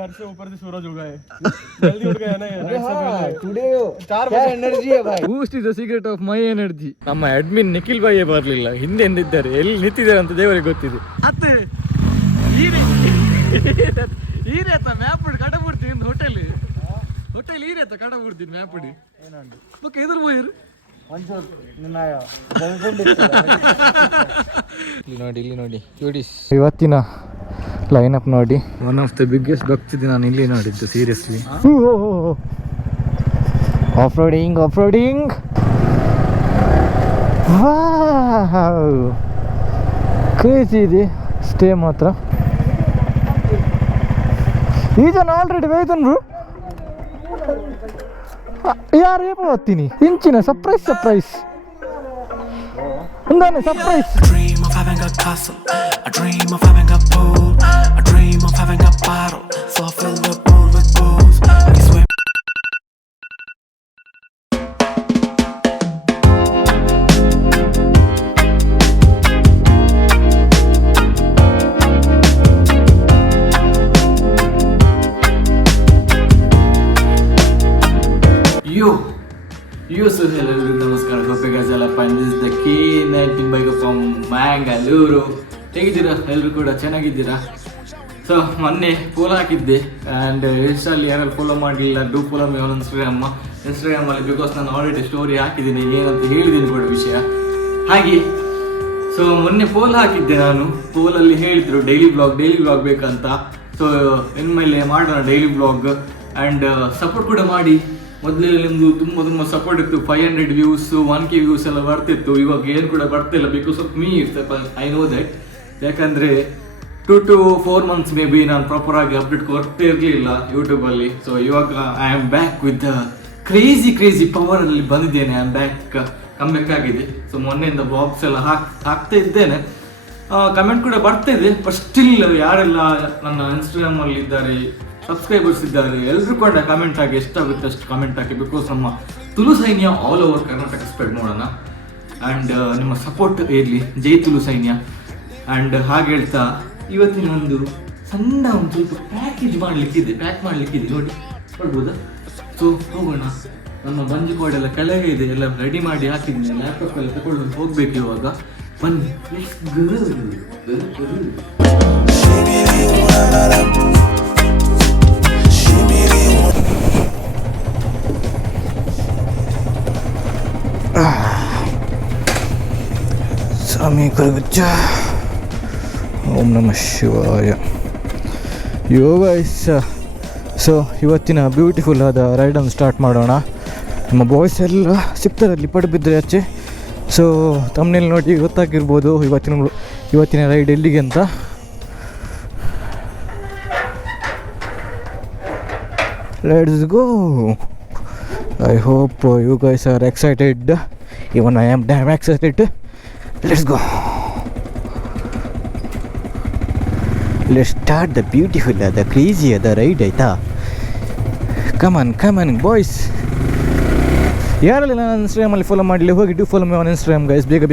घर से ऊपर से सूरज उगा है जल्दी उठ गया ना टुडे 4 बजे एनर्जी है भाई Boost is the secret of my energy. ನಮ್ಮ ಅಡ್ಮಿನ್ ನಿಖಿಲ್ ಬಾಯಿಯೇ ಬರಲಿಲ್ಲ, ಹಿಂದೆ ಎಂದಿದ್ದಾರೆ, ಎಲ್ಲಿ ನಿಂತಿದ್ದಾರೆ ಅಂತ ದೇವರಿಗೆ ಗೊತ್ತಿದೆ. ಅತ್ತೆ ಈ ರೀತ ಮ್ಯಾಪ್ ಕಡಬುಡ್ತೀನಿ ಹೋಟೆಲ್ ಈ ರೀತ ಕಡಬುಡ್ತೀನಿ ಮ್ಯಾಪ್ ಓಕೆ ಎದುರು ಹೋಯ್ರು ಇಲ್ಲಿ ನೋಡಿ ಇವತ್ತಿನ ಲೈನ್ ಅಪ್ ನೋಡಿ. ಒನ್ ಆಫ್ ದ ಬಿಗ್ಗೆಸ್ಟ್ ಭಕ್ತಿದೆ ನಾನು ಇಲ್ಲಿ ನೋಡಿದ್ದು ಸೀರಿಯಸ್ಲಿ. ಆಫ್ ರೋಡಿಂಗ್ ಕ್ರೇಜಿ ಇದೆ ಸ್ಟೇ ಮಾತ್ರ. ಈ ಜನ ಆಲ್ರೆಡಿ ವೇತನ್ರು ಯಾರು ಏಪ ಓದ್ತೀನಿ ಇಂಚಿನ ಸರ್ಪ್ರೈಸ್ ಒಂದಾನೆ ಸರ್ಪ್ರೈಸ್. ಎಲ್ಲರಿಗೂ ನಮಸ್ಕಾರ. ಗೊಪ್ಪೆಗಾಜಲಪ್ಪ this the K19 bike from Mangaluru. ಹೇಗಿದ್ದೀರಾ? ಎಲ್ಲರೂ ಕೂಡ ಚೆನ್ನಾಗಿದ್ದೀರಾ? ಸೊ ಮೊನ್ನೆ ಫಾಲೋ ಹಾಕಿದ್ದೆ ಆ್ಯಂಡ್ ಇನ್ಸ್ಟಾಲ್ಲಿ ಯಾರು ಫಾಲೋ ಮಾಡಲಿಲ್ಲ ಡೂ ಫಾಲೋ ಮಿ ಆನ್ ಇನ್ಸ್ಟಾಗ್ರಾಮಲ್ಲಿ ಬಿಕಾಸ್ ನಾನು ಆಲ್ರೆಡಿ ಸ್ಟೋರಿ ಹಾಕಿದ್ದೀನಿ ಏನಂತ ಹೇಳಿದ್ದೀನಿ ಕೂಡ ವಿಷಯ ಹಾಗೆ. ಸೊ ಮೊನ್ನೆ ಪೋಲ್ ಹಾಕಿದ್ದೆ ನಾನು. ಪೋಲಲ್ಲಿ ಹೇಳಿದರು ಡೈಲಿ ಬ್ಲಾಗ್ ಬೇಕಂತ. ಸೊ ಇನ್ಮೇಲೆ ಮಾಡೋಣ ಡೈಲಿ ಬ್ಲಾಗ್ ಆ್ಯಂಡ್ ಸಪೋರ್ಟ್ ಕೂಡ ಮಾಡಿ. ಮೊದಲೇ ನಿಮ್ಮದು ತುಂಬ ಸಪೋರ್ಟ್ ಇತ್ತು. 500 ವ್ಯೂಸ್ 1K ವ್ಯೂಸ್ ಎಲ್ಲ ಬರ್ತಿತ್ತು. ಇವಾಗ ಏನು ಕೂಡ ಬರ್ತಿಲ್ಲ because of me. I know that. ಯಾಕಂದರೆ 2 to 4 months ಮೇ ಬಿ ನಾನು ಪ್ರಾಪರಾಗಿ ಅಪ್ಡೇಟ್ ಕೊಡ್ತಾ ಇರಲಿಲ್ಲ ಯೂಟ್ಯೂಬಲ್ಲಿ. ಸೊ ಇವಾಗ I am back with crazy ಪವರಲ್ಲಿ ಬಂದಿದ್ದೇನೆ. ಐ ಆಮ್ ಕಮ್ ಬ್ಯಾಕ್ ಆಗಿದೆ. ಸೊ ಮೊನ್ನೆಯಿಂದ ಬ್ಲಾಗ್ಸ್ ಎಲ್ಲ ಹಾಕ್ತಾ ಇದ್ದೇನೆ. ಕಮೆಂಟ್ ಕೂಡ ಬರ್ತಾ ಇದೆ. ಬಟ್ ಸ್ಟಿಲ್ ಯಾರೆಲ್ಲ ನನ್ನ ಇನ್ಸ್ಟಾಗ್ರಾಮಲ್ಲಿ ಇದ್ದಾರೆ, ಸಬ್ಸ್ಕ್ರೈಬರ್ಸ್ ಇದ್ದಾರೆ, ಎಲ್ಲರೂ ಕೂಡ ಕಮೆಂಟ್ ಹಾಕಿ, ಎಷ್ಟಾಗುತ್ತೆ ಅಷ್ಟು ಕಮೆಂಟ್ ಹಾಕಿ. ಬಿಕಾಸ್ ನಮ್ಮ ತುಳು ಸೈನ್ಯ ಆಲ್ ಓವರ್ ಕರ್ನಾಟಕ ಸ್ಪ್ರೆಡ್ ಮಾಡೋಣ ಆ್ಯಂಡ್ ನಿಮ್ಮ ಸಪೋರ್ಟ್ ಇರಲಿ. ಜೈ ತುಳು ಸೈನ್ಯ. ಆ್ಯಂಡ್ ಹಾಗೆ ಹೇಳ್ತಾ ಇವತ್ತಿನ ಒಂದು ಸಣ್ಣ ಒಂದು ಸ್ವಲ್ಪ ಪ್ಯಾಕ್ ಮಾಡಲಿಕ್ಕಿದೆ ನೋಡಿ, ನೋಡ್ಬೋದಾ? ಸೊ ಹೋಗೋಣ. ನಮ್ಮ ಬಂಜಿ ಕೋಡೆಲ್ಲ ಕೆಳಗೆ ಇದೆ, ಎಲ್ಲ ರೆಡಿ ಮಾಡಿ ಹಾಕಿದ್ದೀನಿ. ಲ್ಯಾಪ್ಟಾಪ್ ಎಲ್ಲ ತಗೊಂಡು ಹೋಗ್ಬೇಕು ಇವಾಗ. ಬನ್ನಿ. ಸ್ವಾಮಿ ಕರಗುಚ್ಚ. ಓಂ ನಮಃ ಶಿವಾಯ. ಯೋಗ ಸೊ ಇವತ್ತಿನ ಬ್ಯೂಟಿಫುಲ್ ಆದ ರೈಡನ್ನು ಸ್ಟಾರ್ಟ್ ಮಾಡೋಣ. ನಮ್ಮ ಬಾಯ್ಸ್ ಎಲ್ಲ ಸಿಕ್ತರಲ್ಲಿ ಪಡುಬಿದ್ರೆ ಆಚೆ. ಸೊ ತಮ್ಮನೇಲಿ ನೋಡಿ ಗೊತ್ತಾಗಿರ್ಬೋದು ಇವತ್ತಿನ ರೈಡ್ ಎಲ್ಲಿಗೆ ಅಂತ. Let's go. I hope you guys are excited. Even I am damn excited. Let's go. Let's start the beautiful, the crazy, the ride ಆಯ್ತಾ? Come on boys. ಯಾರೆಲ್ಲ ನಾನು ಇನ್ಸ್ಟಾಗ್ರಾಮಲ್ಲಿ ಫಾಲೋ ಮಾಡಲಿ ಹೋಗಿ do follow me on Instagram guys. ಬೇಗ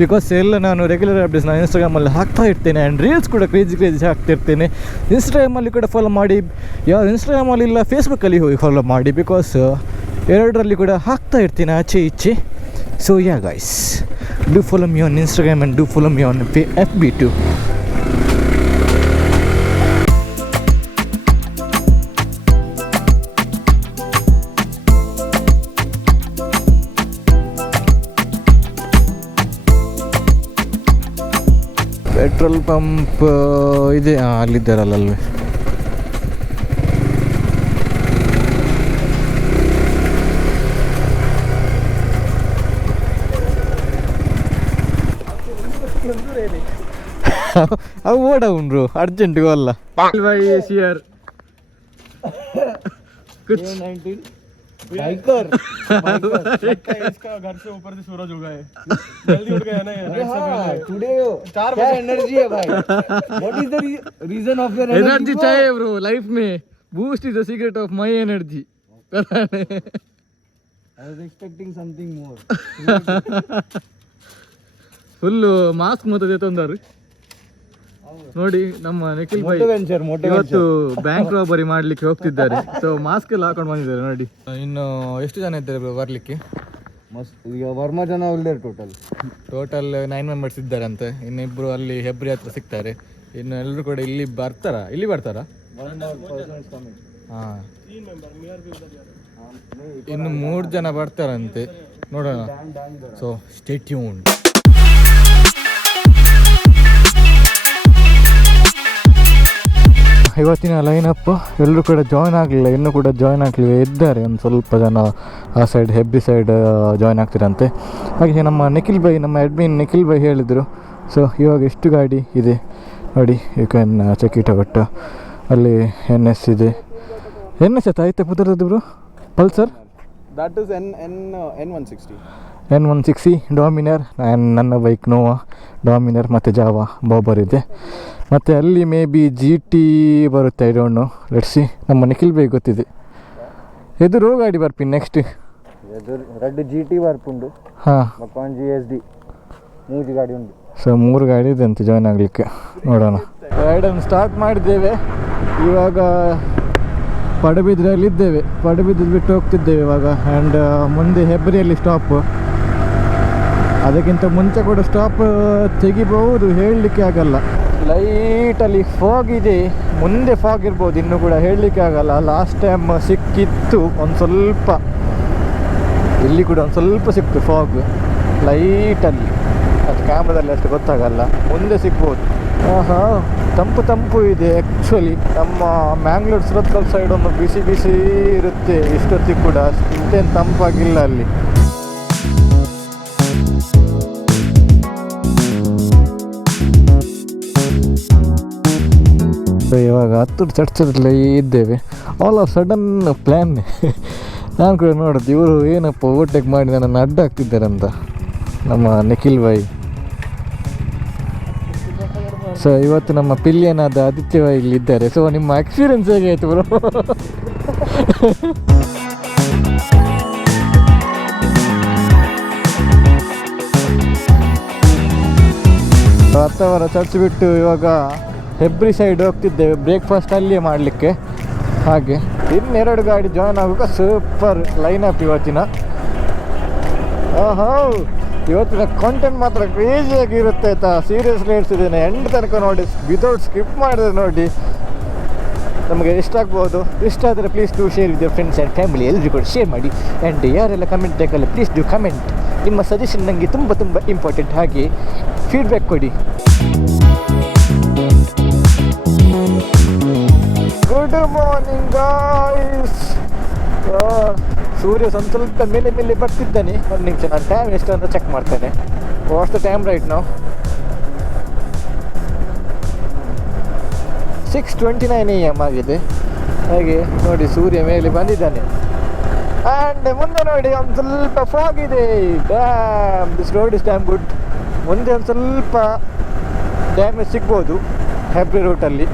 because ಎಲ್ಲ ನಾನು regular updates ನಾನು ಇನ್ಸ್ಟಾಗ್ರಾಮಲ್ಲಿ ಹಾಕ್ತಾ ಇರ್ತೇನೆ ಆ್ಯಂಡ್ ರೀಲ್ಸ್ ಕೂಡ ಕ್ರೇಜಿ ಹಾಕ್ತಿರ್ತೇನೆ. ಇನ್ಸ್ಟಾಗ್ರಾಮಲ್ಲಿ ಕೂಡ ಫಾಲೋ ಮಾಡಿ. ಯಾರು ಇನ್ಸ್ಟಾಗ್ರಾಮಲ್ಲಿ ಇಲ್ಲ ಫೇಸ್ಬುಕ್ಕಲ್ಲಿ ಹೋಗಿ ಫಾಲೋ ಮಾಡಿ. ಬಿಕಾಸ್ ಎರಡರಲ್ಲಿ ಕೂಡ ಹಾಕ್ತಾ ಇರ್ತೀನಿ ಆಚೆ ಈಚೆ. So yeah guys, do follow me on Instagram and do follow me on FB too. Petrol pump ಇದೆ ಅಲ್ಲಿದ್ದಾರಲ್ಲವೇ. ಅವು ಓಡ ಉಂಡ್ರು ಅರ್ಜೆಂಟ್ ಅಲ್ಲ. बाइकर इसका घर से ऊपर से सूरज उगा है जल्दी उठ गया ना टुडे 4 बजे एनर्जी है भाई. What is the reason of your energy चाहिए ब्रो लाइफ में. Boost is the secret of my energy. I was expecting something more. Full mask ಮತ್ತೆ ತಂದಾರು. ನೋಡಿ ನಮ್ಮ ನಿಖಿಲ್ ಭಾಯ್ ವೆಂಚರ್ ಇವತ್ತು ಬ್ಯಾಂಕ್ ರಾಬರಿ ಮಾಡ್ಲಿಕ್ಕೆ ಹೋಗ್ತಿದ್ದಾರೆ. ಸೊ ಮಾಸ್ಕ್ ಎಲ್ಲ ಹಾಕೊಂಡು ಬಂದಿದ್ದಾರೆ ನೋಡಿ. ಇನ್ನು ಎಷ್ಟು ಜನ ಇದ್ದಾರೆ bro ಬರ್ಲಿಕ್ಕೆ? ಮಸ್ತ್ ಈಗ ವರ್ಮ ಜನ ಇದ್ದಾರೆ ಟೋಟಲ್ 9 ಮೆಂಬರ್ಸ್ ಇದ್ದಾರೆ ಅಂತೆ. ಇನ್ನಿಬ್ರು ಅಲ್ಲಿ ಹೆಬ್ರಿ ಹತ್ರ ಸಿಗ್ತಾರೆ. ಇನ್ನು ಎಲ್ಲರೂ ಕೂಡ ಇಲ್ಲಿ ಬರ್ತಾರಾ? ಹಾ, ಇನ್ನು 3 ಜನ ಬರ್ತಾರಂತೆ, ನೋಡೋಣ. So stay tuned. ಇವತ್ತಿನ ಲೈನಪ್ ಎಲ್ಲರೂ ಕೂಡ ಜಾಯ್ನ್ ಆಗಲಿಲ್ಲ, ಇನ್ನೂ ಕೂಡ ಜಾಯ್ನ್ ಆಗಲಿಲ್ಲ ಇದ್ದಾರೆ. ಒಂದು ಸ್ವಲ್ಪ ಜನ ಆ ಸೈಡ್ ಹೆಬ್ಬಿ ಸೈಡ್ ಜಾಯ್ನ್ ಆಗ್ತಿರಂತೆ. ಹಾಗೆ ನಮ್ಮ ನಿಖಿಲ್ ಭಾಯ್, ನಮ್ಮ ಅಡ್ಮಿನ್ ನಿಖಿಲ್ ಭಾಯ್ ಹೇಳಿದರು. ಸೊ ಇವಾಗ ಎಷ್ಟು ಗಾಡಿ ಇದೆ ನೋಡಿ, you can check it out. ಅಲ್ಲಿ NS ಇದೆ. NS ಆಯ್ತಾ ಕುದುರದ್ದು bro? Pulsar That is N160. N160 Dominar, ನನ್ನ ಬೈಕ್ ನೋವಾ ಡಾಮಿನರ್ ಮತ್ತು ಜಾವಾ ಬಾಬರ್ ಇದೆ. ಮತ್ತು ಅಲ್ಲಿ ಮೇ ಬಿ GT ಬರುತ್ತೆ, I don't know, let's see. ನಮ್ಮ ನಿಖಿಲ್ ಬೈಕ್ ಗೊತ್ತಿದೆ. ಎದುರು ಗಾಡಿ ಬರ್ತೀನಿ ನೆಕ್ಸ್ಟ್ ರೆಡ್ GT ಬರ್ಪುಂಡು. ಹಾಂ, GSD 3 ಗಾಡಿ ಉಂಟು. ಸೊ 3 ಗಾಡಿ ಇದೆ ಅಂತ ಜಾಯ್ನ್ ಆಗಲಿಕ್ಕೆ. ನೋಡೋಣ. ರೈಡನ್ನು ಸ್ಟಾರ್ಟ್ ಮಾಡಿದ್ದೇವೆ. ಇವಾಗ ಪಡುಬಿದ್ರೆಯಲ್ಲಿದ್ದೇವೆ. ಪಡುಬಿದ್ರೆ ಬಿಟ್ಟು ಹೋಗ್ತಿದ್ದೇವೆ ಇವಾಗ. ಆ್ಯಂಡ್ ಮುಂದೆ ಹೆಬ್ರಿಯಲ್ಲಿ ಸ್ಟಾಪ್. ಅದಕ್ಕಿಂತ ಮುಂಚೆ ಕೂಡ ಸ್ಟಾಪ್ ತೆಗಿಬಹುದು, ಹೇಳಲಿಕ್ಕೆ ಆಗಲ್ಲ. ಲೈಟಲ್ಲಿ ಫಾಗ್ ಇದೆ, ಮುಂದೆ ಫಾಗ್ ಇರ್ಬೋದು, ಇನ್ನೂ ಕೂಡ ಹೇಳಲಿಕ್ಕೆ ಆಗಲ್ಲ. ಲಾಸ್ಟ್ ಟೈಮ್ ಸಿಕ್ಕಿತ್ತು ಒಂದು ಸ್ವಲ್ಪ, ಇಲ್ಲಿ ಕೂಡ ಒಂದು ಸ್ವಲ್ಪ ಸಿಕ್ತು ಫಾಗ್ ಲೈಟಲ್ಲಿ. ಅದು ಕ್ಯಾಮ್ರಾದಲ್ಲಿ ಅಷ್ಟು ಗೊತ್ತಾಗಲ್ಲ, ಮುಂದೆ ಸಿಗ್ಬೋದು. ಹಾಂ, ತಂಪು ತಂಪು ಇದೆ ಆ್ಯಕ್ಚುಲಿ. ನಮ್ಮ ಮ್ಯಾಂಗ್ಳೂರ್ ಸುರತ್ಕಲ್ ಸೈಡ್ ಒಂದು ಬಿಸಿ ಬಿಸಿ ಇರುತ್ತೆ ಇಷ್ಟೊತ್ತಿಗೆ ಕೂಡ, ಇಷ್ಟೇನು ತಂಪಾಗಿಲ್ಲ ಅಲ್ಲಿ. ಇವಾಗ ಹತ್ತಿರ ಚರ್ಚಲ್ಲಿ ಇದ್ದೇವೆ. All of sudden plan. ನಾನು ಕೂಡ ನೋಡೋದು ಇವರು ಏನಪ್ಪ ಓವರ್ಟೇಕ್ ಮಾಡಿ ನನ್ನನ್ನು ಅಡ್ಡ ಆಗ್ತಿದ್ದಾರೆ ಅಂತ, ನಮ್ಮ ನಿಖಿಲ್ ಭಾಯ್. ಸೊ ಇವತ್ತು ನಮ್ಮ ಪಿಲಿಯನಾದ ಆದಿತ್ಯ ಭಾಯ್ ಇಲ್ಲಿ ಇದ್ದಾರೆ. ಸೊ ನಿಮ್ಮ ಎಕ್ಸ್ಪೀರಿಯನ್ಸ್ ಹೇಗೆ ಆಯಿತು ಬ್ರೋ? ಹತ್ತವರ ಚರ್ಚ್ ಬಿಟ್ಟು ಇವಾಗ ಹೆಬ್ರಿ ಸೈಡ್ ಹೋಗ್ತಿದ್ದೇವೆ, ಬ್ರೇಕ್ಫಾಸ್ಟ್ ಅಲ್ಲಿಯೇ ಮಾಡಲಿಕ್ಕೆ. ಹಾಗೆ ಇನ್ನೆರಡು ಗಾಡಿ ಜಾಯ್ನ್ ಆಗುವಾಗ ಸೂಪರ್ ಲೈನಪ್ ಇವತ್ತಿನ. ಇವತ್ತಿನ ಕಾಂಟೆಂಟ್ ಮಾತ್ರ ಕ್ರೇಜಿಯಾಗಿರುತ್ತೆ ಆಯಿತಾ. ಸೀರಿಯಸ್ಲಿ ಹೇಳ್ತಿದ್ದೇನೆ, ಎಂಡ್ ತನಕ ನೋಡಿ, ವಿತೌಟ್ ಸ್ಕಿಪ್ ಮಾಡಿದ್ರೆ ನೋಡಿ ನಮಗೆ ಇಷ್ಟಾಗ್ಬೋದು. ಇಷ್ಟ ಆದರೆ please do share with your friends and family. ಎಲ್ಲರೂ ಕೂಡ ಶೇರ್ ಮಾಡಿ. ಆ್ಯಂಡ್ ಯಾರೆಲ್ಲ ಕಮೆಂಟ್ ಬೇಕಲ್ಲ ಪ್ಲೀಸ್ ಡೂ ಕಮೆಂಟ್. ನಿಮ್ಮ ಸಜೆಷನ್ ನನಗೆ ತುಂಬ ತುಂಬ ಇಂಪಾರ್ಟೆಂಟ್. ಹಾಗೆ ಫೀಡ್ಬ್ಯಾಕ್ ಕೊಡಿ. Good morning guys. ಸೂರ್ಯ ಒಂದು ಸ್ವಲ್ಪ ಮೇಲೆ ಮೇಲೆ ಬರ್ತಿದ್ದಾನೆ. ಒಂದು ನಿಮಿಷ, ನಾನು ಟೈಮ್ ಎಷ್ಟು ಅಂತ ಚೆಕ್ ಮಾಡ್ತೇನೆ. ವಾಟ್ಸ್ ದ ಟೈಮ್ ರೈಟ್ ನಾವು? 6:29 AM ಆಗಿದೆ. ಹಾಗೆ ನೋಡಿ ಸೂರ್ಯ ಮೇಲೆ ಬಂದಿದ್ದಾನೆ. ಆ್ಯಂಡ್ ಮುಂದೆ ನೋಡಿ ಒಂದು ಸ್ವಲ್ಪ ಫಾಗ್ ಇದೆ. Dam, this road is dam good. ಮುಂದೆ ಒಂದು ಸ್ವಲ್ಪ ಡ್ಯಾಮೇಜ್ ಸಿಗ್ಬೋದು ಹೆಬ್ರಿ ರೂಟಲ್ಲಿ.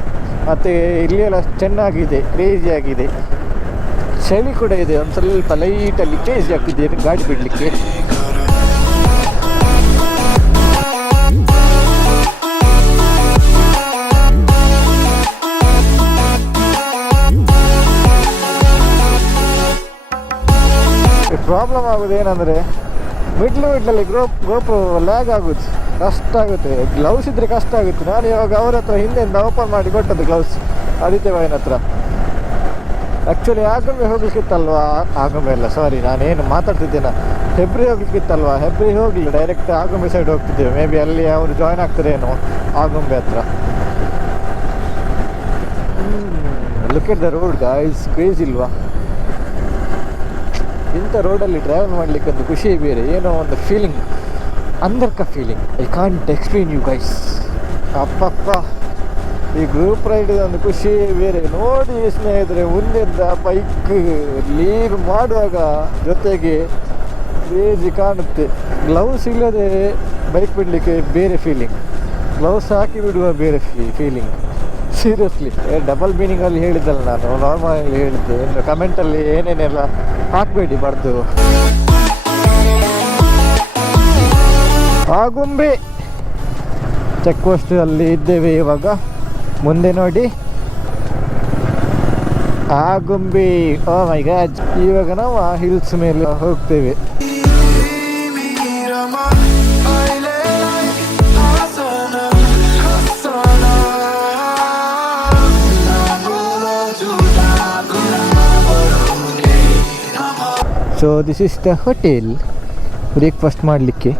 ಮತ್ತು ಇಲ್ಲಿ ಎಲ್ಲ ಚೆನ್ನಾಗಿದೆ, ಕ್ರೇಜಿ ಆಗಿದೆ. ಚಳಿ ಕೂಡ ಇದೆ, ಒಂದು ಸ್ವಲ್ಪ ಲೈಟಲ್ಲಿ ಕ್ರೇಜಿ ಆಗ್ತಿದೆ ಗಾಡಿ ಬಿಡಲಿಕ್ಕೆ. ಪ್ರಾಬ್ಲಮ್ ಆಗೋದು ಏನಂದರೆ ಮಿಡ್ಲಲ್ಲಿ ಗೋಪು ಲ್ಯಾಗ್ ಆಗುತ್ತೆ, ಕಷ್ಟ ಆಗುತ್ತೆ. ಗ್ಲೌಸ್ ಇದ್ದರೆ ಕಷ್ಟ ಆಗುತ್ತೆ. ನಾನು ಇವಾಗ ಅವ್ರ ಹತ್ರ ಹಿಂದೆಯಿಂದ ಓಪನ್ ಮಾಡಿ ಕೊಟ್ಟದ್ದು ಗ್ಲೌಸ್ ಆದಿತ್ಯ ಭಾಯ್ನ ಹತ್ರ. ಆ್ಯಕ್ಚುಲಿ ಆಗಮೆ ಹೋಗ್ಲಿಕ್ಕಿತ್ತಲ್ವಾ, ಆಗಮೆ ಅಲ್ಲ ಸಾರಿ, ನಾನೇನು ಮಾತಾಡ್ತಿದ್ದೇನೆ, ಹೆಬ್ರಿ ಹೋಗ್ಲಿಕ್ಕಿತ್ತಲ್ವಾ. ಹೆಬ್ರಿ ಹೋಗಲಿಲ್ಲ, ಡೈರೆಕ್ಟ್ ಆಗಮೆ ಸೈಡ್ ಹೋಗ್ತಿದ್ದೇವೆ. ಮೇ ಬಿ ಅಲ್ಲಿ ಅವರು ಜಾಯ್ನ್ ಆಗ್ತಾರೇನೋ ಆಗುಂಬೆ ಹತ್ರ. Look at the road guys, craze ಇಲ್ವಾ? ಇಂಥ ರೋಡಲ್ಲಿ ಟ್ರಾವೆಲ್ ಮಾಡಲಿಕ್ಕೆ ಒಂದು ಖುಷಿ ಬೇರೆ, ಏನೋ ಒಂದು ಫೀಲಿಂಗ್, ಅಂದರ್ಕ feeling. I can't explain you guys. ಅಪ್ಪಪ್ಪ, ಈ ಗ್ರೂಪ್ ರೈಡ್ ಒಂದು ಖುಷಿ ಬೇರೆ. ನೋಡಿ ಸ್ನೇಹಿತರೆ, ಮುಂದೆಂದ ಬೈಕ್ ಲೀಡ್ ಮಾಡುವಾಗ ಜೊತೆಗೆ ಬೇಜಿ ಕಾಣುತ್ತೆ. ಗ್ಲೌಸ್ ಇಲ್ಲದೆ ಬೈಕ್ ಬಿಡಲಿಕ್ಕೆ ಬೇರೆ ಫೀಲಿಂಗ್, ಗ್ಲೌಸ್ ಹಾಕಿ ಬಿಡುವ ಬೇರೆ ಫೀಲಿಂಗ್. ಸೀರಿಯಸ್ಲಿ ಡಬಲ್ ಮೀನಿಂಗಲ್ಲಿ ಹೇಳಿದ್ದಲ್ಲ, ನಾನು ನಾರ್ಮಲಿ ಹೇಳಿದ್ದೆ. ಇನ್ನು ಕಮೆಂಟಲ್ಲಿ ಏನೇನೆಲ್ಲ ಹಾಕಬೇಡಿ ಬರ್ದು. ಆಗುಂಬೆ ಚೆಕ್ ಪೋಸ್ಟ್ ಅಲ್ಲಿ ಇದ್ದೇವೆ ಇವಾಗ. ಮುಂದೆ ನೋಡಿ ಆಗುಂಬೆ. ಓ ಮೈ ಗಾಡ್, ಇವಾಗ ನಾವು ಆ ಹಿಲ್ಸ್ ಮೇಲೆ ಹೋಗ್ತೇವೆ. So this is the hotel, breakfast ಮಾಡಲಿಕ್ಕೆ.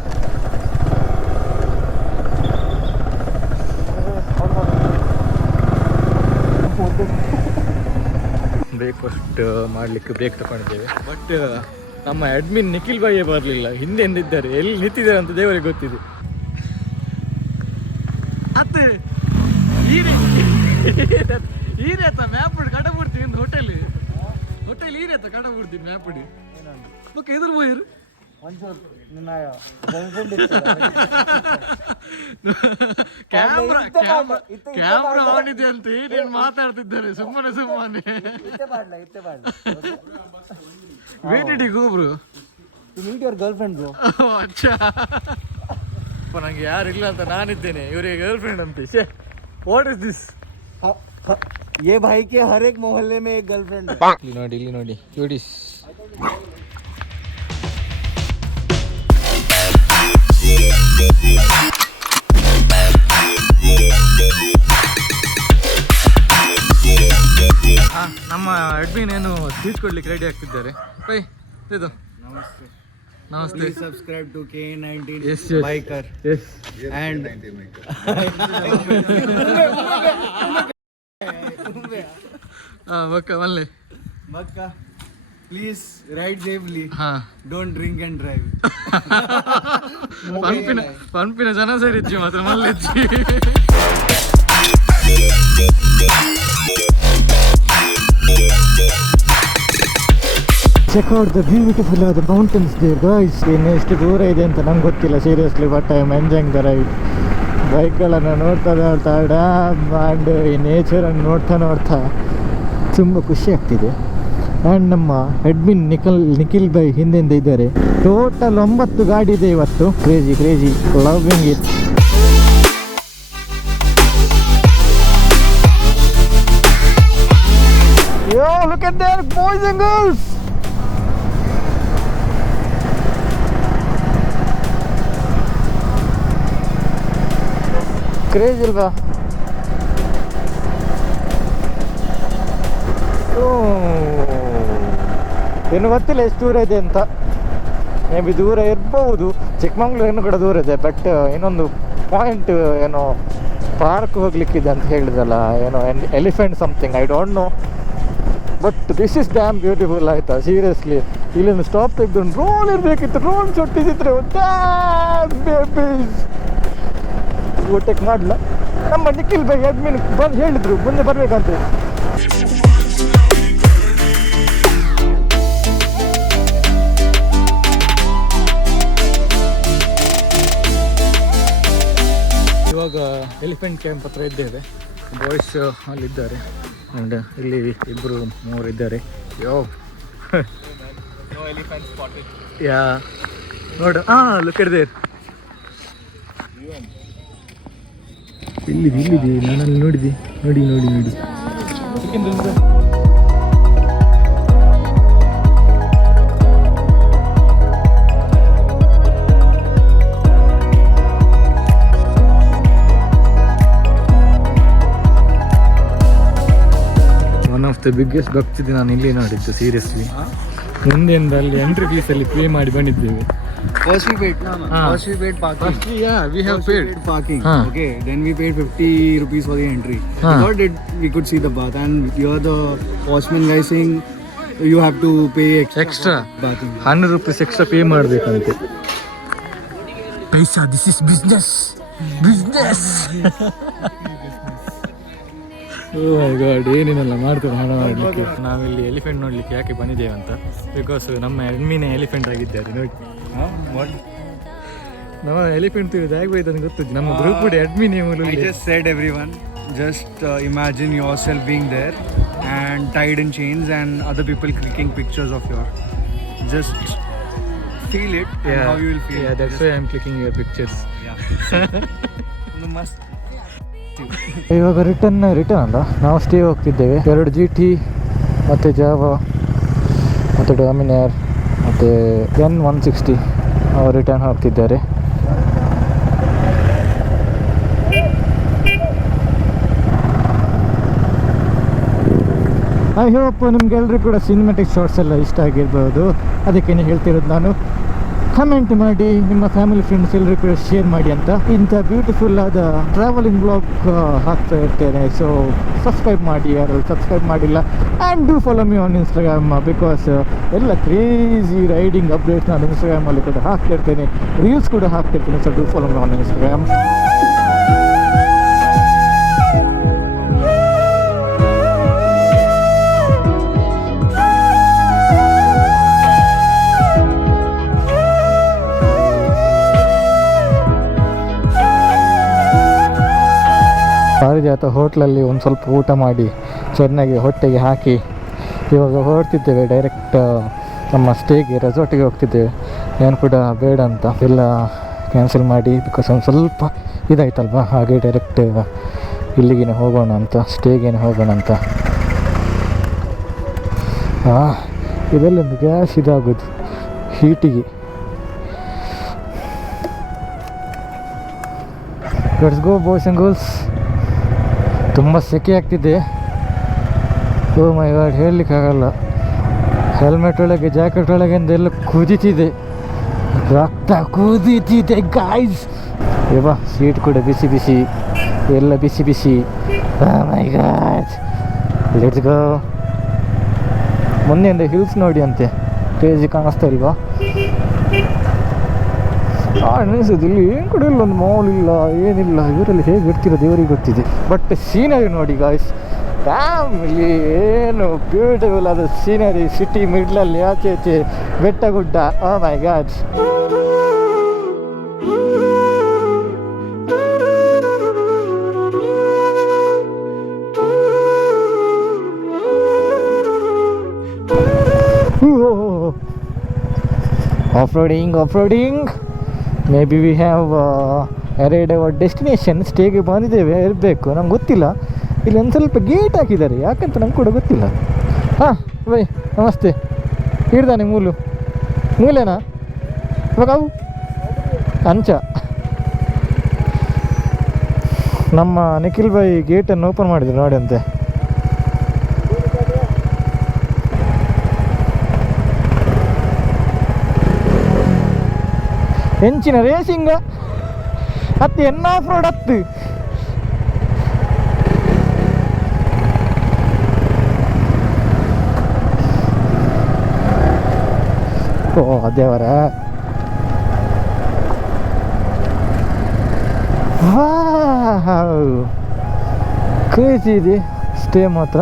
ಬ್ರೇಕ್ಫಾಸ್ಟ್ ಮಾಡಲಿಕ್ಕೆ ಬ್ರೇಕ್ ತಗೊಂಡಿದ್ದೇವೆ. ಬಟ್ ನಮ್ಮ ಅಡ್ಮಿನ್ ನಿಖಿಲ್ ಬಾಯೇ ಬರಲಿಲ್ಲ. ಹಿಂದೆ ಎಂದಿದ್ದಾರೆ, ಎಲ್ಲಿ ನಿಂತಿದ್ದಾರೆ ಅಂತ ದೇವರಿಗೆ ಗೊತ್ತಿದೆ. ಅತ್ತೆ ಈರೇತ ಮ್ಯಾಪ್ ಕಡಬುಡ್ತಿ ಒಂದು ಹೋಟೆಲ್ ಈರೇತ ಕಡಬುಡ್ತಿ ಮ್ಯಾಪ್ ಓಕೆ ಎದುರು ಹೋಯ್ರು ಕ್ಯಾಮ್ರಾ ಆನ್ ಇದೆ ಅಂತ ಏನೇನು ಮಾತಾಡ್ತಿದ್ದಾರೆ ಸುಮ್ಮನೆ ವೇಟ್ ಗೋಬ್ರು ಅಚ್ಚಾ ನಂಗೆ ಯಾರು ಇಲ್ಲ ಅಂತ ನಾನಿದ್ದೇನೆ, ಇವರಿಗೆ ಗರ್ಲ್ ಫ್ರೆಂಡ್ ಅಂತೆ. What is this? ये भाई के हर एक मोहल्ले में एक गर्लफ्रेंड है. ಇಲ್ಲಿ ನೋಡಿ ಕ್ಯೂಟೀಸ್. ನಮ್ಮ ಅಡ್ಮಿನ್ ಏನು ಸ್ಪೀಚ್ ಕೊಡ್ಲಿಕ್ಕೆ ರೆಡಿ ಆಗ್ತಿದ್ದಾರೆ. ಬೈ ಇದು ನಮಸ್ತೆ. Please subscribe to K19 Yes. Biker. Yes. And okay ಒಳ್ಳೆ Makka, please ride safely. ಹಾಂ. Don't drink and drive. ಪಂಪಿನ ಜನ ಸೇರಿದ್ವಿ ಮಾತ್ರ ಮಲ್ಲಿದ್ವಿ. ಚೆಕ್ ಔಟ್ ದ ಬ್ಯೂಟಿಫುಲ್ ಆದ ಮೌಂಟೇನ್ಸ್ ದೇರ್ ಗಾಯ್ಸ್. ಇನ್ನು ಎಷ್ಟು ದೂರ ಇದೆ ಅಂತ ನಂಗೆ ಗೊತ್ತಿಲ್ಲ seriously, but I am enjoying the ride. ಬೈಕ್ಗಳನ್ನು ನೋಡ್ತಾ ಡ್ಯಾಮ್ ಆ್ಯಂಡ್ ಈ ನೇಚರನ್ನು ನೋಡ್ತಾ ತುಂಬ ಖುಷಿ ಆಗ್ತಿದೆ. ಆ್ಯಂಡ್ ನಮ್ಮ ಅಡ್ಮಿನ್ ನಿಖಿಲ್ ಬೈ ಹಿಂದೆಂದ ಇದ್ದಾರೆ. ಟೋಟಲ್ 9 ಗಾಡಿ ಇದೆ ಇವತ್ತು. Crazy loving it. Yo, look at that, boys and girls. Craze ಇಲ್ವಾ? ಇನ್ನು ಗೊತ್ತಿಲ್ಲ ಎಷ್ಟು ದೂರ ಇದೆ ಅಂತ. ಮೇ ಬಿ ದೂರ ಇರ್ಬೋದು, ಚಿಕ್ಕಮಂಗ್ಳೂರಿನ ಕೂಡ ದೂರ ಇದೆ. ಬಟ್ ಇನ್ನೊಂದು ಪಾಯಿಂಟ್ ಏನೋ ಪಾರ್ಕ್ ಹೋಗ್ಲಿಕ್ಕಿದೆ ಅಂತ ಹೇಳಿದ್ರಲ್ಲ, ಏನೋ elephant something, I don't know. But this is dam beautiful ಆಯಿತಾ ಸೀರಿಯಸ್ಲಿ. ಇಲ್ಲೊಂದು ಸ್ಟಾಪ್ ತೆಗೆದು ಡ್ರೋನ್ ಇರಬೇಕಿತ್ತು, ಡ್ರೋನ್ ಚೊಟ್ಟಿದ್ರೆ ಓಟೆಕ್ ಮಾಡಲ್ಲ. ನಮ್ಮ ನಿಖಿಲ್ ಬೈ ಅಡ್ಮಿನ್ ಬಂದು ಹೇಳಿದ್ರು ಮುಂದೆ ಬರಬೇಕಂತ. ಇವಾಗ ಎಲಿಫೆಂಟ್ ಕ್ಯಾಂಪ್ ಹತ್ರ ಇದ್ದೇವೆ. ಬಾಯ್ಸ್ ಅಲ್ಲಿದ್ದಾರೆ ಆ್ಯಂಡ್ ಇಲ್ಲಿ 2-3 ಇದ್ದಾರೆ. ಯಾ ನೋಡು, ಲುಕ್ ಎಟ್ ದೇರ್. ಇಲ್ಲಿದೆ ನಾನಲ್ಲಿ ನೋಡಿ. ಒನ್ ಆಫ್ ದ ಬಿಗ್ಗೆಸ್ಟ್ ಭಕ್ತಿದೆ ನಾನು ಇಲ್ಲಿ ನೋಡಿದ್ದು ಸೀರಿಯಸ್ಲಿ. ಮುಂದೆಯಿಂದ ಅಲ್ಲಿ ಎಂಟ್ರಿ ಫೀಸಲ್ಲಿ ಪೇ ಮಾಡಿ ಬಂದಿದ್ದೇವೆ. First we paid parking. First, yeah, we have paid parking. Huh. Okay, then we paid 50 rupees for the entry. Huh. We thought that we could see the bath, and you're the watchman guy saying you have to pay extra bathing. 100 rupees extra pay ಮಾಡಬೇಕಂತೆ. Paisa, this is business. Oh my god, ಏನೇನೆಲ್ಲ ಮಾಡ್ತೇವೆ ಹಣ ಮಾಡಲಿಕ್ಕೆ. ನಾವಿಲ್ಲಿ elephant ನೋಡ್ಲಿಕ್ಕೆ ಯಾಕೆ ಬಂದಿದ್ದೇವೆ ಅಂತ, ಬಿಕಾಸ್ ನಮ್ಮ ಅಡ್ಮಿನೇ ಎಲಿಫೆಂಟ್ ಆಗಿದ್ದಾರೆ ನೋಡಿ. ನಮ್ಮ ಎಲಿಫೆಂಟ್ ಹೇಗೆ ಬೈದು ಅಂತ ಗೊತ್ತಿದ್ದು. ನಮ್ಮ ಗ್ರೂಪ್ ಕೂಡ admin. I just said everyone, just imagine yourself being there and tied in chains and other people clicking pictures of your. Just feel it and how you will feel. Yeah, that's why I'm clicking your pictures. Yeah. ಒಂದು ಮಸ್ತ್. ಇವಾಗ return ಅಲ್ಲ, ನಾವು stay ಹೋಗ್ತಿದ್ದೇವೆ. 2 GT ಮತ್ತು Java ಮತ್ತು ಡಾಮಿನಾರ್ ಮತ್ತು N160 return ಹೋಗ್ತಿದ್ದಾರೆ. I hope ನಿಮ್ಗೆಲ್ಲರೂ ಕೂಡ ಸಿನಿಮ್ಯಾಟಿಕ್ ಶಾರ್ಟ್ಸ್ ಎಲ್ಲ ಇಷ್ಟ ಆಗಿರ್ಬೋದು. ಅದಕ್ಕೆ ಹೇಳ್ತಿರೋದು ನಾನು, ಕಮೆಂಟ್ ಮಾಡಿ, ನಿಮ್ಮ ಫ್ಯಾಮಿಲಿ ಫ್ರೆಂಡ್ಸ್ ಎಲ್ಲರೂ ಕೂಡ ಶೇರ್ ಮಾಡಿ ಅಂತ. ಇಂಥ ಬ್ಯೂಟಿಫುಲ್ ಆದ ಟ್ರಾವೆಲಿಂಗ್ ಬ್ಲಾಗ್ ಹಾಕ್ತಾ ಇರ್ತೇನೆ. ಸೊ ಸಬ್ಸ್ಕ್ರೈಬ್ ಮಾಡಿ, ಯಾರು ಸಬ್ಸ್ಕ್ರೈಬ್ ಮಾಡಿಲ್ಲ. And do follow me on Instagram, because ಎಲ್ಲ ಕ್ರೇಜಿ ರೈಡಿಂಗ್ ಅಪ್ಡೇಟ್ಸ್ ನಾನು ಇನ್ಸ್ಟಾಗ್ರಾಮಲ್ಲಿ ಕೂಡ ಹಾಕ್ತಿರ್ತೇನೆ, ರೀಲ್ಸ್ ಕೂಡ ಹಾಕ್ತಿರ್ತೇನೆ. So do follow me on Instagram. Parijatha ಹೋಟ್ಲಲ್ಲಿ ಒಂದು ಸ್ವಲ್ಪ ಊಟ ಮಾಡಿ ಚೆನ್ನಾಗಿ ಹೊಟ್ಟೆಗೆ ಹಾಕಿ ಇವಾಗ ಹೊರಡ್ತಿದ್ದೇವೆ. ಡೈರೆಕ್ಟ್ ನಮ್ಮ ಸ್ಟೇಗೆ, ರೆಸಾರ್ಟಿಗೆ ಹೋಗ್ತಿದ್ದೇವೆ. ಏನು ಕೂಡ ಬೇಡ ಅಂತ ಎಲ್ಲ ಕ್ಯಾನ್ಸಲ್ ಮಾಡಿ, ಬಿಕಾಸ್ ಒಂದು ಸ್ವಲ್ಪ ಇದಾಯ್ತಲ್ವ, ಹಾಗೆ ಡೈರೆಕ್ಟ್ ಇಲ್ಲಿಗೇನೆ ಹೋಗೋಣ ಅಂತ, ಸ್ಟೇಗೇನೆ ಹೋಗೋಣ ಅಂತ. ಇದಲ್ಲೊಂದು ಗ್ಯಾಸ್ ಇದಾಗೋದು ಹೀಟಿಗೆ. Let's go boys and girls. ತುಂಬ ಸೆಕೆ ಆಗ್ತಿದೆ. ಓ ಮೈ ಗಾಡ್, ಹೇಳಲಿಕ್ಕಾಗಲ್ಲ. ಹೆಲ್ಮೆಟ್ ಒಳಗೆ, ಜಾಕೆಟ್ ಒಳಗಿಂದ ಎಲ್ಲ ಕುದೀತಿದೆ, ರಕ್ತ ಕುದೀತಿದೆ ಗಾಯ್ಸ್. ಏವಾ ಸೀಟ್ ಕೂಡ ಬಿಸಿ ಬಿಸಿ, ಎಲ್ಲ ಬಿಸಿ ಬಿಸಿ. ಮೈ ಗಾಡ್, ಲೆಟ್ಸ್ ಗೋ. ಮೊನ್ನೆಯಿಂದ ಹಿಲ್ಸ್ ನೋಡಿ ಅಂತೆ, ಕ್ರೇಜಿ ಕಾಣಿಸ್ತಾ ಇಲ್ವಾ? ಅನಿಸೋದು ಇಲ್ಲಿ ಏನು ಕೂಡ ಇಲ್ಲ, ಒಂದು ಮಾಲ್ ಇಲ್ಲ, ಏನಿಲ್ಲ. ಇವರಲ್ಲಿ ಹೇಗೆ ಇರ್ತಿರೋ ದೇವರಿಗೆ ಗೊತ್ತಿದೆ. ಬಟ್ ಸೀನರಿ ನೋಡಿ ಗಾಯ್ಸ್, ಇಲ್ಲಿ ಏನು ಬ್ಯೂಟಿಫುಲ್ ಆದ ಸೀನರಿ. ಸಿಟಿ ಮಿಡ್ಲಲ್ಲಿ ಆಚೆ ಆಚೆ ಬೆಟ್ಟ ಗುಡ್ಡ. Oh my god. Off roading. Maybe we have arrived our destination. ಸ್ಟೇಗೆ ಬಂದಿದ್ದೇವೆ, ಇರಬೇಕು, ನಮ್ಗೆ ಗೊತ್ತಿಲ್ಲ. ಇಲ್ಲಿ ಒಂದು ಸ್ವಲ್ಪ ಗೇಟ್ ಹಾಕಿದ್ದಾರೆ, ಯಾಕಂತ ನಮ್ಗೆ ಕೂಡ ಗೊತ್ತಿಲ್ಲ. ಹಾಂ ಬೈ, ನಮಸ್ತೆ. ಹಿಡ್ದಾನೆ ಮೂಲೆನಾ ಇವಾಗ ಅವು ಅಂಚ. ನಮ್ಮ ನಿಖಿಲ್ ಬೈ ಗೇಟನ್ನು ಓಪನ್ ಮಾಡಿದ್ರು ನೋಡಿ ಅಂತೆ. ಹೆಂಚಿನ ರೇಸಿಂಗ ಹತ್ತು ಎನ್ನ ಪ್ರಾಡಕ್ಟ್. ಓ ದೇವರ, ಕ್ರೇಜಿ ಇದೆ ಸ್ಟೇ ಮಾತ್ರ.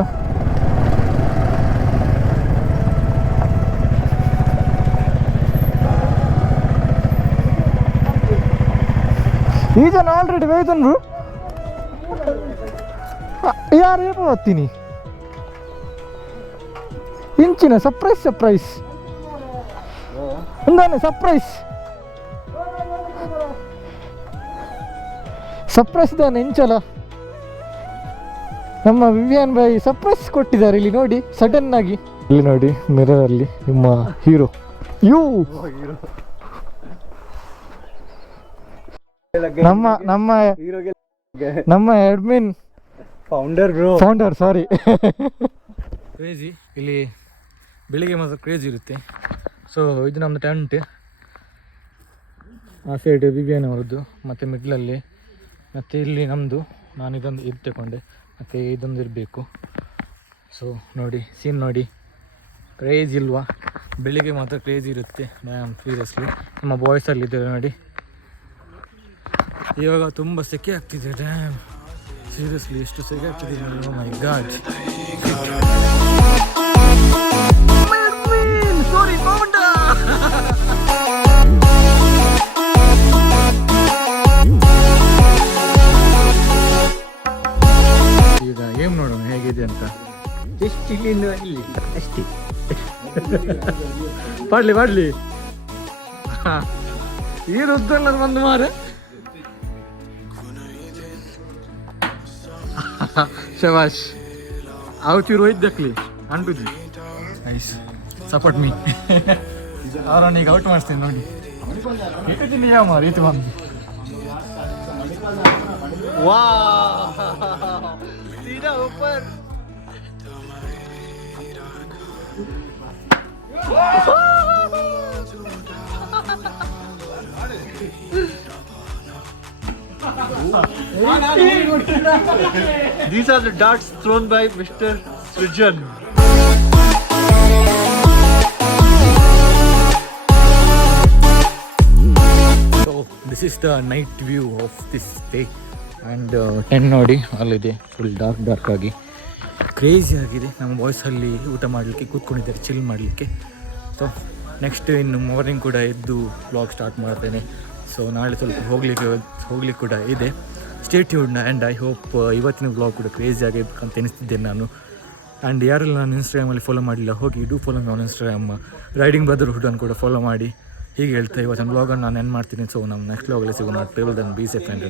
ಈ ಜನ ಆಲ್ರೆಡಿ ವೇತನ್ರು ಯಾರು ಏಪ ಬರ್ತೀನಿ. ಇಂಚಿನ ಸರ್ಪ್ರೈಸ್ ಒಂದಾನೆ ಸರ್ಪ್ರೈಸ್ ದಾನೆ ಇಂಚಲ. ನಮ್ಮ ವಿವಿಯನ್ ಬಾಯಿ ಸರ್ಪ್ರೈಸ್ ಕೊಟ್ಟಿದ್ದಾರೆ ಇಲ್ಲಿ ನೋಡಿ, ಸಡನ್ ಆಗಿ. ಇಲ್ಲಿ ನೋಡಿ ಮಿರರ್ ಅಲ್ಲಿ ನಿಮ್ಮ ಹೀರೋ ನಮ್ಮ ಅಡ್ಮಿನ್ ಫೌಂಡರ್ ಸಾರಿ. ಕ್ರೇಜಿ ಇಲ್ಲಿ ಬೆಳಿಗ್ಗೆ ಮಾತ್ರ ಕ್ರೇಜಿ ಇರುತ್ತೆ. ಸೊ ಇದು ನಮ್ಮದು ಟೆಂಟ್. ಆ ಸೈಡ್ ವಿವಿಯನ್ ಅವರದ್ದು, ಮತ್ತು ಮಿಡ್ಲಲ್ಲಿ, ಮತ್ತು ಇಲ್ಲಿ ನಮ್ಮದು. ನಾನು ಇದು ತಗೊಂಡೆ, ಮತ್ತು ಇದೊಂದು ಇರಬೇಕು. ಸೊ ನೋಡಿ ಸೀನ್ ನೋಡಿ, ಕ್ರೇಜ್ ಇಲ್ವಾ? ಬೆಳಿಗ್ಗೆ ಮಾತ್ರ ಕ್ರೇಜ್ ಇರುತ್ತೆ ಡ್ಯಾಮ್ ಸೀರಿಯಸ್ಲಿ. ನಮ್ಮ ಬಾಯ್ಸಲ್ಲಿ ಇದ್ದಾರೆ ನೋಡಿ. ಇವಾಗ ತುಂಬ ಸೆಕೆ ಆಗ್ತಿದೆ ಡ್ಯಾಮ್, ಸೀರಿಯಸ್ಲಿ ಎಷ್ಟು ಸೆಕೆ ಆಗ್ತಿದೆ. Oh my god. ಈಗ ಏನ್ ನೋಡೋಣ ಹೇಗಿದೆ ಅಂತ. ಜಸ್ಟ್ ಇಲ್ಲಿಂದ ಇಲ್ಲಿ ಅಷ್ಟೇ. ಪಾಡ್ಲಿ ಈ ಉದ್ದಲ್ಲ ಒಂದು ಮಾರ ಶವಾಶ್ ಅವತ್ತು ರೋಹಿತ್ ದಕ್ಲಿ ಅಂಟುಜಿ ನೈಸ್ ಸಪೋರ್ಟ್ ಮೀ ಅವರನ್ನು ಈಗ ಔಟ್ ಮಾಡಿಸ್ತೀನಿ ನೋಡಿ ಇಟ್ಟಿದ್ದೀನಿ ಯಾವ ರೀತಿ ಬಂದು ವಾ ಸೀದಾ ऊपर These are the darts thrown by Mr. Srijan. So this is the night view of this day. And 10 ನೋಡಿ ಅಲ್ಲಿದೆ ಫುಲ್ ಡಾರ್ಕ್ ಆಗಿ ಕ್ರೇಜಿ ಆಗಿದೆ. ನಮ್ಮ ಬಾಯ್ಸಲ್ಲಿ ಊಟ ಮಾಡಲಿಕ್ಕೆ ಕೂತ್ಕೊಂಡಿದ್ದಾರೆ ಚಿಲ್ ಮಾಡಲಿಕ್ಕೆ. ಸೊ ನೆಕ್ಸ್ಟ್ ಇನ್ನು ಮಾರ್ನಿಂಗ್ ಕೂಡ ಎದ್ದು ವ್ಲಾಗ್ ಸ್ಟಾರ್ಟ್ ಮಾಡ್ತೇನೆ. ಸೊ ನಾಳೆ ಸ್ವಲ್ಪ ಹೋಗ್ಲಿಕ್ಕೆ ಕೂಡ ಇದೆ. Stay tuned and I hope ಇವತ್ತಿನ ವ್ಲಾಗ್ ಕೂಡ ಕ್ರೇಜಿ ಆಗಿರ್ಬೇಕಂತ ಎನಿಸ್ತಿದ್ದೇನೆ ನಾನು. ಆ್ಯಂಡ್ ಯಾರೆಲ್ಲ ನಾನು ಇನ್ಸ್ಟಾಗ್ರಾಮಲ್ಲಿ ಫಾಲೋ ಮಾಡಿಲ್ಲ ಹೋಗಿ do follow me on Instagram riding ಬ್ರದರ್ಹುಡನ್ನು ಕೂಡ ಫಾಲೋ ಮಾಡಿ. ಹೀಗೆ ಹೇಳ್ತಾ ಇವತ್ತಿನ ವ್ಲಾಗನ್ನು ನಾನು ಏನು ಮಾಡ್ತೀನಿ. ಸೊ ನಮ್ಮ ನೆಕ್ಸ್ಟ್ ವ್ಲಾಗಲ್ಲಿ ಸಿಗೋಣ. ಟ್ರೇವಲ್ ದನ್ ಬಿ ಸೇಫ್ ಆ್ಯಂಡ್